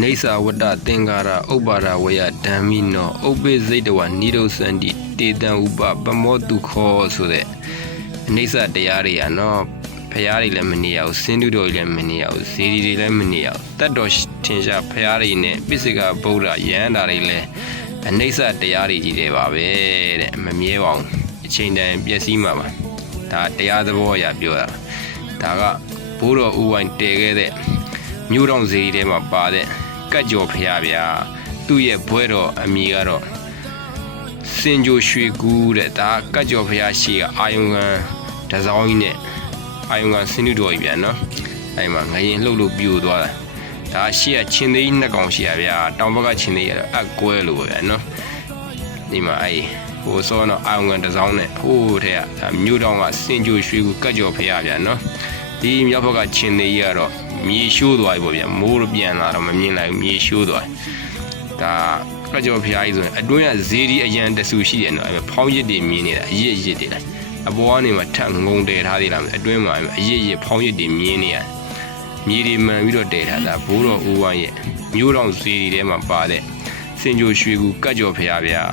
နေသဝတ္တသင်္ကာရဥပ္ပါဒဝယဓမ္မိနောဥပ္ပေစိတ်တဝနိရုစန္တိတေတံဥပပမောတုခောဆိုတဲ့အနိစ္စတရားတွေอ่ะเนาะဖရားတွေလည်းမနေရဘူးစင်းတုတော်တွေလည်းမနေရဘူးဇေဒီတွေလည်းမနေရဘူးတတ်တော်ထင်ရှားဖရားတွေနဲ့ပိစိကဗုဒ္ဓယန္တာတွေလည်းအနိစ္စတရားတွေကြီးတယ်ပါပဲတဲ့မမြဲပါဘူးအချိန်တန်ပျက်စီးမှာပါဒါတရားသဘောအရပြောတာဒါကဘိုးတော်ဦးဝိုင်းတည်ခဲ့တဲ့ မြို့တော်ဇေဒီထဲမှာပါတဲ့ကတ်ကြော်ဖျားဗျာသူ့ရဲ့ဘွဲတော်အမည်ကတော့စင်ကြိုရွှေကူးတဲ့ဒါကတ်ကြော်ဖျားရှိကအာယုံကန်တစောင်းကြီးနဲ့အာယုံကန်စင်းနုတော်ကြီးဗျာနော်အဲ့မှာငရင်လှုပ်လို့ပြိုသွားတာဒါရှိကချင်းသေးကြီးနှစ်ကောင်ရှိရဗျာတောင်ဘက်ကချင်းသေးရတော့အကွဲလို့ပဲဗျာနော်ဒီမှာအဲ့ဟိုစောတော့အာယုံကန်တစောင်းနဲ့ဟိုးတဲ့ကဒါမြို့တော်ကစင်ကြိုရွှေကူကတ်ကြော်ဖျားဗျာနော်ဒီမြောက်ဘက်ကချင်းသေးကြီးကတော့ မြေရှိုးသွားပြီပေါ့ဗျာမိုးတော့ပြန်လာတော့မမြင်လိုက်ဘူးမြေရှိုးသွားတယ်ဒါကကြောဖျားကြီးဆိုရင်အတွင်းကဇေဒီအရန်တဆူရှိတယ်နော်အဲဖောင်းရစ်တွေမြင်နေတာအရစ်ရစ်တွေလားအပေါ်ကနေမှထပ်ငုံတယ်ထားသေးလားအတွင်းမှာအရစ်ရစ်ဖောင်းရစ်တွေမြင်နေရမြေတွေမှန်ပြီးတော့တည်ထားတာဘိုးတော်ဦးဝိုင်းရဲ့မျိုးတော်ဇေဒီထဲမှာပါတဲ့စင်ကြိုရွှေကူကတ်ကြောဖျားဗျာ